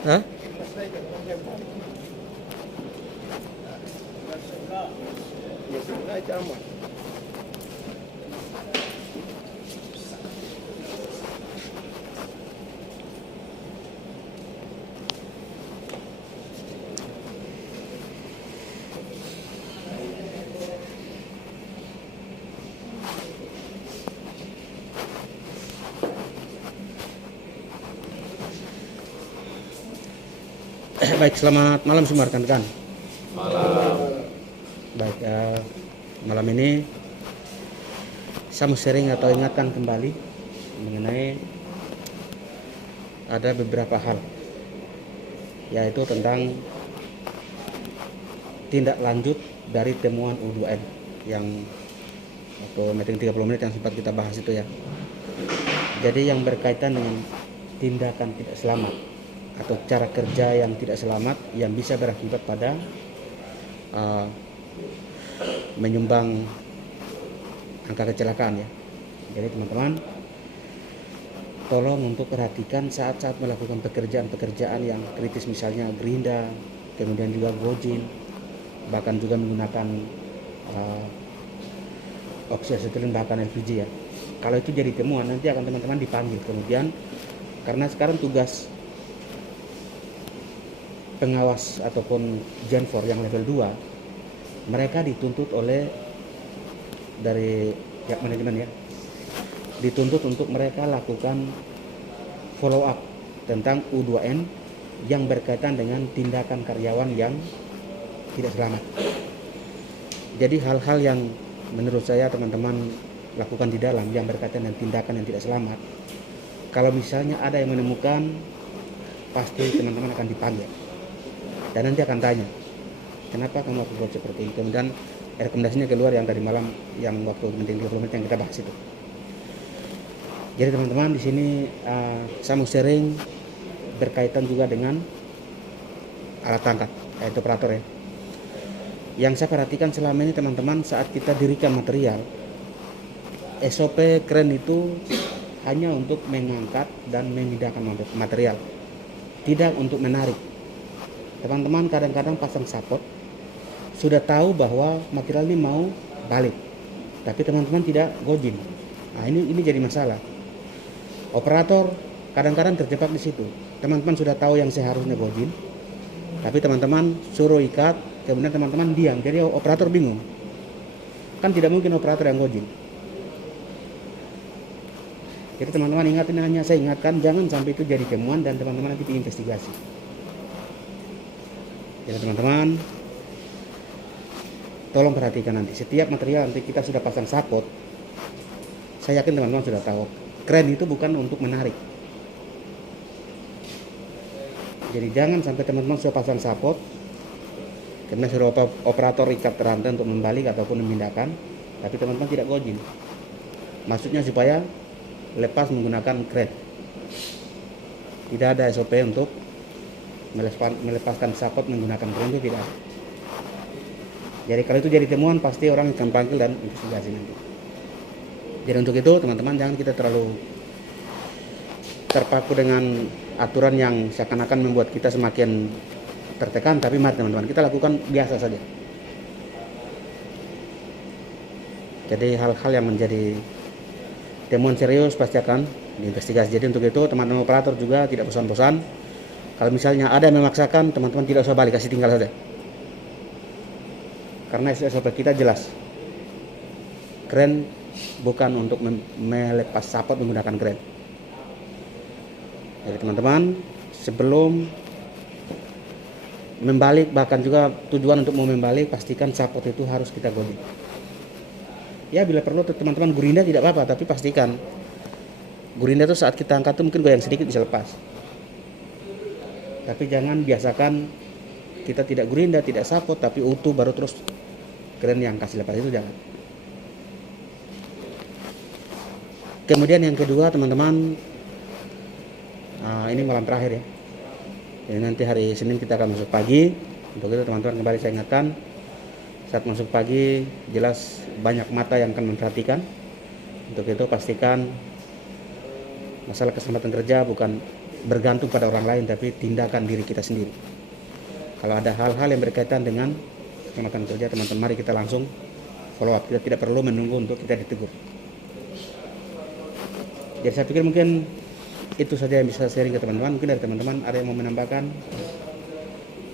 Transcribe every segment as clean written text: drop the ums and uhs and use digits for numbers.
Hah? Baik, selamat malam semua rekan-rekan. Baik, malam ini saya mau sharing atau ingatkan kembali mengenai ada beberapa hal, yaitu tentang tindak lanjut dari temuan U2N yang waktu meeting 30 menit yang sempat kita bahas itu ya. Jadi yang berkaitan dengan tindakan tidak selamat atau cara kerja yang tidak selamat yang bisa berakibat pada menyumbang angka kecelakaan ya. Jadi teman-teman tolong untuk perhatikan saat-saat melakukan pekerjaan-pekerjaan yang kritis, misalnya gerinda, kemudian juga gojin, bahkan juga menggunakan oksiasetilin bahkan LPG ya. Kalau itu jadi temuan, nanti akan teman-teman dipanggil kemudian, karena sekarang tugas pengawas ataupun Gen4 yang level 2, mereka dituntut oleh dari pihak manajemen ya, dituntut untuk mereka lakukan follow up tentang U2N yang berkaitan dengan tindakan karyawan yang tidak selamat. Jadi hal-hal yang menurut saya teman-teman lakukan di dalam yang berkaitan dengan tindakan yang tidak selamat, kalau misalnya ada yang menemukan, pasti teman-teman akan dipanggil dan nanti akan tanya, kenapa kamu berbuat seperti ini? Kemudian rekomendasinya keluar yang tadi malam yang waktu meeting 30 menit yang kita bahas itu. Jadi teman-teman di sini saya mau sharing berkaitan juga dengan alat tangkap, yaitu operator ya. Yang saya perhatikan selama ini teman-teman, saat kita dirikan material, SOP kren itu hanya untuk mengangkat dan memindahkan material, tidak untuk menarik. Teman-teman kadang-kadang pasang sapot, sudah tahu bahwa material ini mau balik, tapi teman-teman tidak gojin. Nah ini jadi masalah. Operator kadang-kadang terjebak di situ. Teman-teman sudah tahu yang seharusnya gojin, tapi teman-teman suruh ikat, kemudian teman-teman diam. Jadi operator bingung. Kan tidak mungkin operator yang gojin. Jadi teman-teman ingat, ini hanya saya ingatkan, jangan sampai itu jadi temuan dan teman-teman nanti diinvestigasi. Jadi teman-teman tolong perhatikan nanti setiap material nanti kita sudah pasang sapot. Saya yakin teman-teman sudah tahu, kren itu bukan untuk menarik. Jadi jangan sampai teman-teman sudah pasang sapot, karena sudah operator ikat rantai untuk membalik ataupun memindahkan, tapi teman-teman tidak gojin. Maksudnya supaya lepas menggunakan kren. Tidak ada SOP untuk melepaskan sapot menggunakan kren, itu tidak. Jadi kalau itu jadi temuan, pasti orang akan panggil dan investigasi nanti. Jadi untuk itu teman-teman jangan kita terlalu terpaku dengan aturan yang seakan-akan membuat kita semakin tertekan, tapi mari teman-teman kita lakukan biasa saja. Jadi hal-hal yang menjadi temuan serius pasti akan diinvestigasi. Jadi untuk itu teman-teman operator juga tidak bosan-bosan. Kalau misalnya ada yang memaksakan, teman-teman tidak usah balik, kasih tinggal saja. Karena SOP kita jelas, kren bukan untuk melepas sapot menggunakan kren. Jadi teman-teman sebelum membalik, bahkan juga tujuan untuk mau membalik, pastikan sapot itu harus kita gojin. Ya bila perlu teman-teman gurinda tidak apa-apa, tapi pastikan gurinda itu saat kita angkat itu mungkin goyang sedikit bisa lepas. Tapi jangan biasakan kita tidak gurinda, tidak sapot, tapi utuh baru terus kren yang kasih lepas, itu jangan. Kemudian yang kedua teman-teman, ini malam terakhir ya. Jadi nanti hari Senin kita akan masuk pagi. Untuk itu teman-teman kembali saya ingatkan, saat masuk pagi jelas banyak mata yang akan memperhatikan. Untuk itu pastikan masalah keselamatan kerja bukan bergantung pada orang lain, tapi tindakan diri kita sendiri. Kalau ada hal-hal yang berkaitan dengan keselamatan kerja, teman-teman, mari kita langsung follow up. Kita tidak perlu menunggu untuk kita ditegur. Jadi saya pikir mungkin itu saja yang bisa sharing ke teman-teman. Mungkin dari teman-teman ada yang mau menambahkan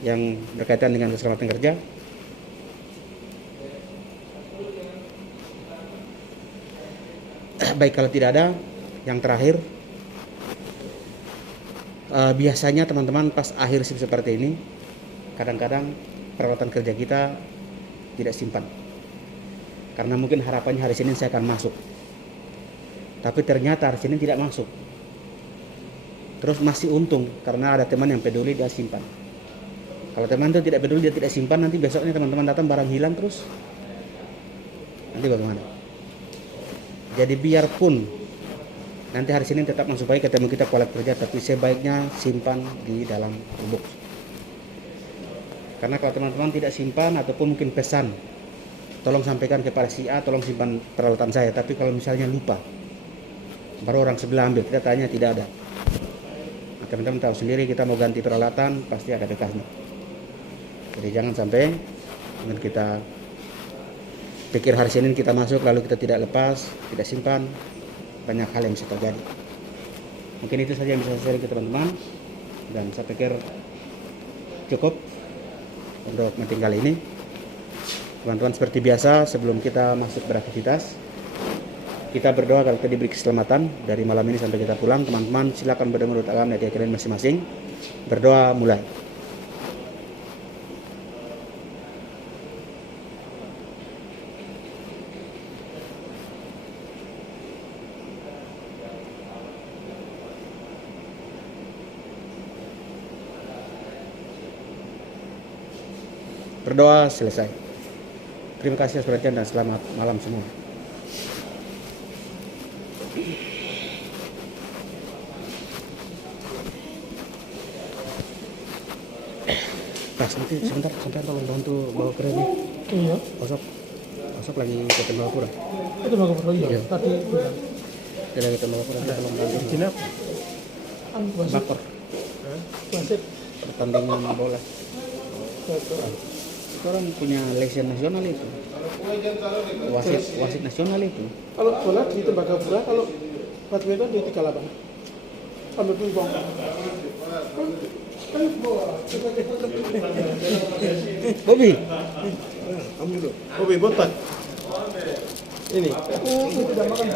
yang berkaitan dengan keselamatan kerja. Baik, kalau tidak ada, yang terakhir, biasanya teman-teman pas akhir shift seperti ini, kadang-kadang peralatan kerja kita tidak simpan. Karena mungkin harapannya hari Senin saya akan masuk. Tapi ternyata hari Senin tidak masuk. Terus masih untung karena ada teman yang peduli, dia simpan. Kalau teman itu tidak peduli, dia tidak simpan, nanti besoknya teman-teman datang barang hilang terus. Nanti bagaimana? Jadi biarpun nanti hari Senin tetap masuk baik ketemu kita kolek kerja, tapi sebaiknya simpan di dalam box. Karena kalau teman-teman tidak simpan ataupun mungkin pesan, tolong sampaikan kepada si A, tolong simpan peralatan saya. Tapi kalau misalnya lupa, baru orang sebelah ambil, kita tanya tidak ada. Nah, teman-teman tahu sendiri, kita mau ganti peralatan pasti ada bekasnya. Jadi jangan sampai dengan kita pikir hari Senin kita masuk lalu kita tidak lepas, tidak simpan, banyak hal yang bisa terjadi. Mungkin itu saja yang bisa saya share ke teman-teman, dan saya pikir cukup untuk meeting kali ini. Teman-teman, seperti biasa sebelum kita masuk beraktivitas, kita berdoa kalau kita diberi keselamatan dari malam ini sampai kita pulang. Teman-teman silakan berdoa menurut agama dan keyakinan masing-masing. Berdoa mulai. Berdoa selesai. Terima kasih atas perhatian dan selamat malam semua. Pas nanti sebentar tolong bantu bawa kerennya. Iya. Osok lagi ke Tembagapura. Itu Tembagapura iya. Iya. Tadi bilang. Dia lagi ke Tembagapura, tolong bantu. Di sini apa? Wasit. Bakor. Wasit. Pertandingan bola. Orang punya lesson nasional itu. Wasit nasional itu. Kalau bola di Tembagapura, kalau badminton di 38. Ambil pingpong. Bobby. Ambil dulu. Bobby botak. Ini. Tidak makan.